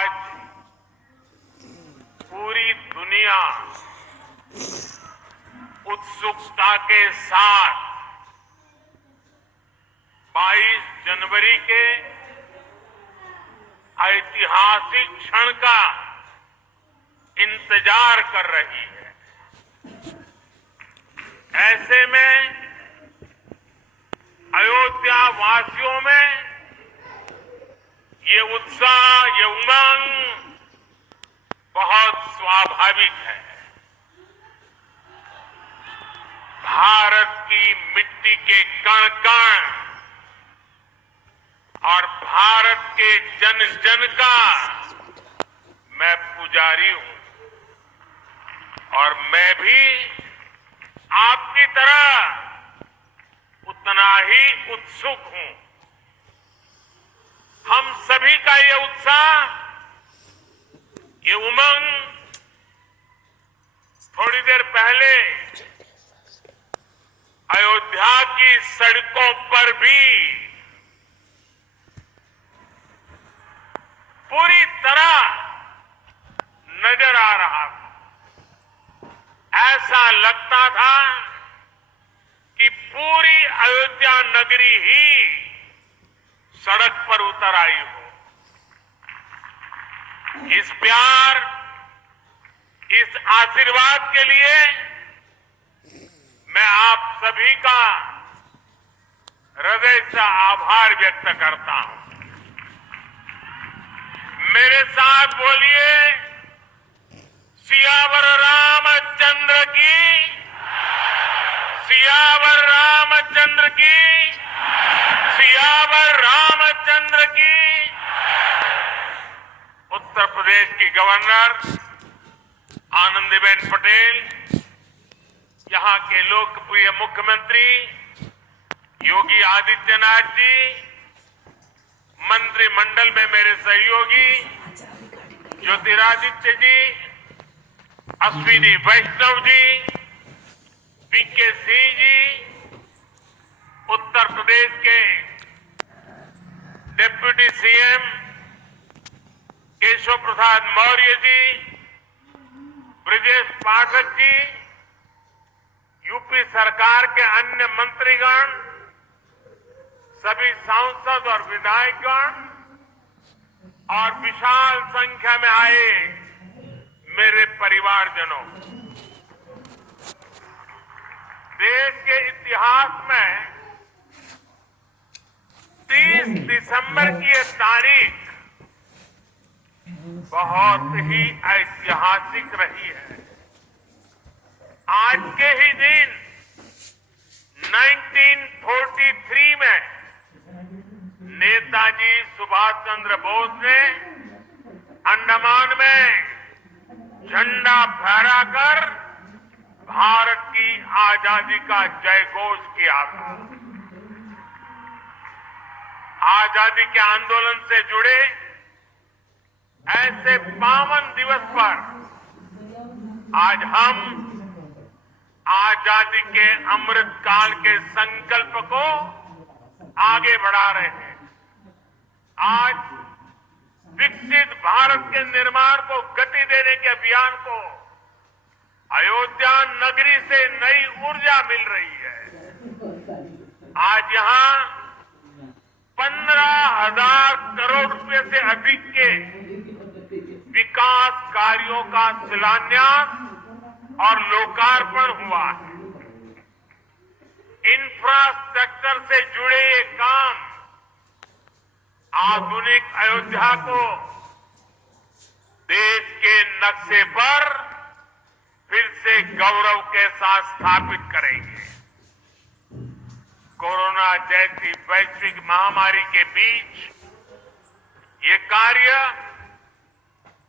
आज पूरी दुनिया उत्सुकता के साथ 22 जनवरी के ऐतिहासिक क्षण का इंतजार कर रही है। ऐसे में अयोध्या वासियों में ये उत्साह, ये उमंग बहुत स्वाभाविक है। भारत की मिट्टी के कण कण और भारत के जन जन का मैं पुजारी हूं और मैं भी आपकी तरह उतना ही उत्सुक हूं। हम सभी का ये उत्साह, ये उमंग थोड़ी देर पहले अयोध्या की सड़कों पर भी पूरी तरह नजर आ रहा था। ऐसा लगता था कि पूरी अयोध्या नगरी ही सड़क पर उतर आई हो। इस प्यार, इस आशीर्वाद के लिए मैं आप सभी का हृदय से आभार व्यक्त करता हूं। मेरे साथ बोलिए, सियावर रामचंद्र की, सियावर रामचंद्र की, सियावर रामचंद्र की। उत्तर प्रदेश की गवर्नर आनंदीबेन पटेल, यहां के लोकप्रिय मुख्यमंत्री योगी आदित्यनाथ जी, मंत्रिमंडल में मेरे सहयोगी ज्योतिरादित्य जी, अश्विनी वैष्णव जी, वीके सिंह जी, उत्तर प्रदेश के deputy CM Keshav Prasad Maurya ji, Brajesh Pathak ji, UP सरकार के अन्य मंत्रीगण, सभी सांसद और विधायकगण और विशाल संख्या में आए मेरे परिवारजनों, देश के इतिहास में 30 दिसंबर की ये तारीख बहुत ही ऐतिहासिक रही है। आज के ही दिन 1943 में नेताजी सुभाष चंद्र बोस ने अंडमान में झंडा फहराकर भारत की आजादी का जयघोष किया था। आजादी के आंदोलन से जुड़े ऐसे पावन दिवस पर आज हम आजादी के अमृत काल के संकल्प को आगे बढ़ा रहे हैं। आज विकसित भारत के निर्माण को गति देने के अभियान को अयोध्या नगरी से नई ऊर्जा मिल रही है। आज यहां 15,000 करोड़ रुपए से अधिक के विकास कार्यों का शिलान्यास और लोकार्पण हुआ है। इंफ्रास्ट्रक्चर से जुड़े ये काम आधुनिक अयोध्या को देश के नक्शे पर फिर से गौरव के साथ स्थापित करेंगे। कोरोना जैसी वैश्विक महामारी के बीच ये कार्य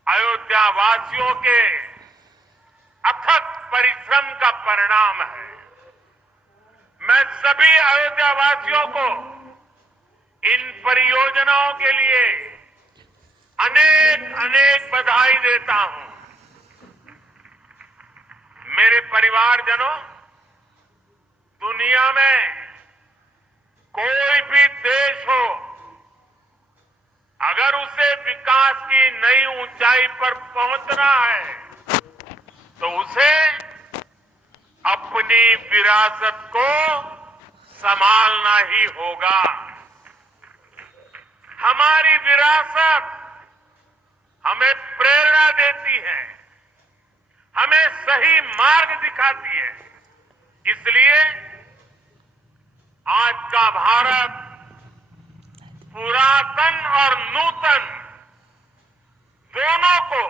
अयोध्या वासियों के अथक परिश्रम का परिणाम है। मैं सभी अयोध्या वासियों को इन परियोजनाओं के लिए अनेक अनेक बधाई देता हूं। मेरे परिवारजनों, दुनिया में कोई भी देश हो, अगर अगर उसे विकास की नई ऊंचाई पर पहुंचना है तो उसे अपनी विरासत को संभालना ही होगा। हमारी विरासत हमें प्रेरणा देती है, हमें सही मार्ग दिखाती है। इसलिए आज का भारत पुरातन और नूतन दोनों को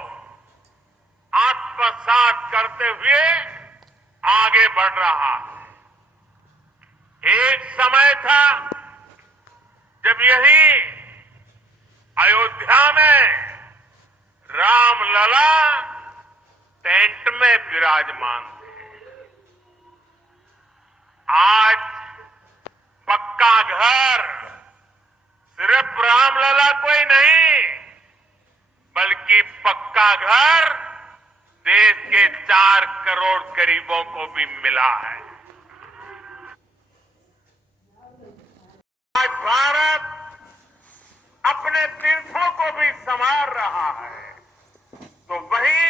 आत्मसात करते हुए आगे बढ़ रहा है। एक समय था जब यही अयोध्या में रामलला टेंट में विराजमान थे। आज पक्का घर सिर्फ रामलला को ही नहीं, बल्कि पक्का घर देश के 4 करोड़ गरीबों को भी मिला है। आज भारत अपने तीर्थों को भी संवार रहा है, तो वहीं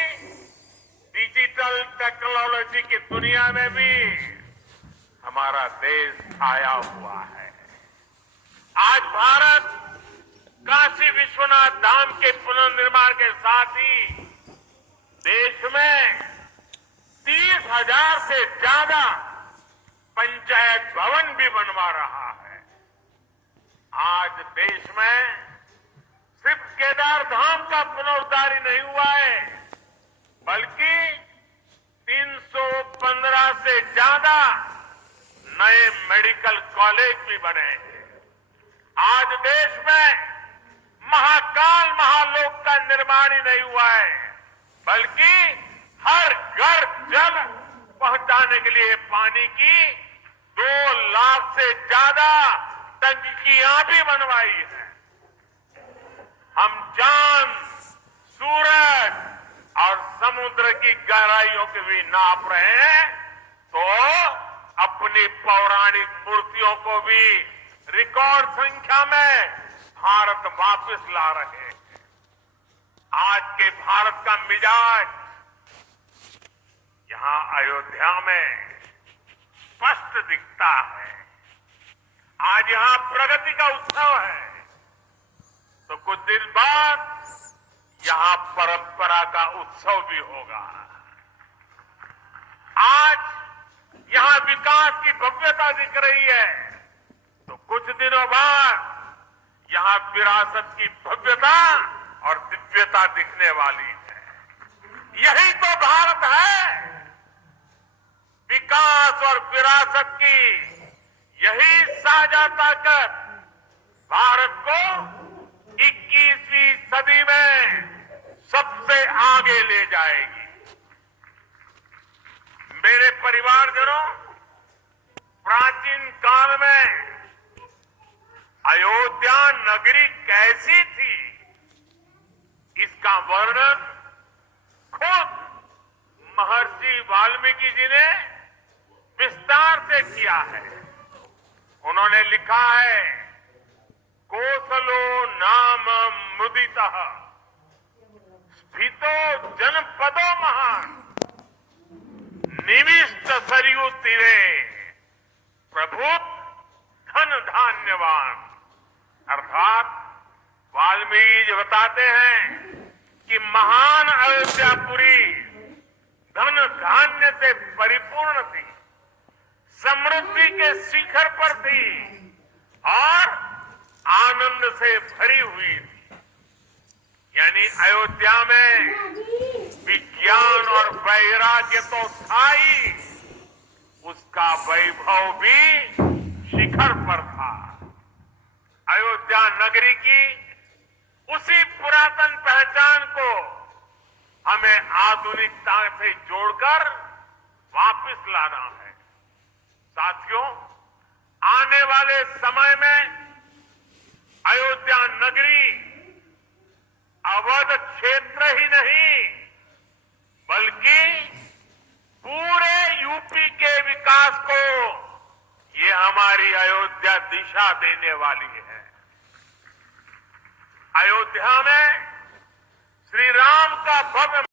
डिजिटल टेक्नोलॉजी की दुनिया में भी हमारा देश छाया हुआ है। आज भारत काशी विश्वनाथ धाम के पुनर्निर्माण के साथ ही देश में 30,000 से ज्यादा पंचायत भवन भी बनवा रहा है। आज देश में सिर्फ केदार धाम का पुनरुद्धार ही नहीं हुआ है, बल्कि 315 से ज्यादा नए मेडिकल कॉलेज भी बने हैं। आज देश में महाकाल महालोक का निर्माण ही नहीं हुआ है, बल्कि हर घर जल पहुंचाने के लिए पानी की 2 लाख से ज्यादा टंकियां भी बनवाई है। हम चांद, सूरज और समुद्र की गहराइयों की भी नाप रहे हैं, तो अपनी पौराणिक मूर्तियों को भी रिकॉर्ड संख्या में भारत वापस ला रहे हैं। आज के भारत का मिजाज यहां अयोध्या में स्पष्ट दिखता है। आज यहां प्रगति का उत्सव है, तो कुछ दिन बाद यहां परंपरा का उत्सव भी होगा। आज यहां विकास की भव्यता दिख रही है, तो कुछ दिनों बाद यहां विरासत की भव्यता और दिव्यता दिखने वाली है। यही तो भारत है। विकास और विरासत की यही साझा ताकत भारत को 21वीं सदी में सबसे आगे ले जाएगी। मेरे परिवारजनों, प्राचीन काल में अयोध्या नगरी कैसी थी, इसका वर्णन खुद महर्षि वाल्मीकि जी ने विस्तार से किया है। उन्होंने लिखा है, कोसलो नाम मुदितः स्थितो जनपदो महान निविष्ट सरयू तीरे प्रभुत धन धान्यवान। अर्थात वाल्मीकि जी बताते हैं कि महान अयोध्यापुरी धन धान्य से परिपूर्ण थी, समृद्धि के शिखर पर थी और आनंद से भरी हुई थी। यानी अयोध्या में विज्ञान और वैराग्य तो था ही, उसका वैभव भी शिखर पर था। अयोध्या नगरी की उसी पुरातन पहचान को हमें आधुनिकता से जोड़कर वापस लाना है। साथियों, आने वाले समय में अयोध्या नगरी अवध क्षेत्र ही नहीं, बल्कि पूरे यूपी के विकास को ये हमारी अयोध्या दिशा देने वाली है। अयोध्या में श्री राम का भव्य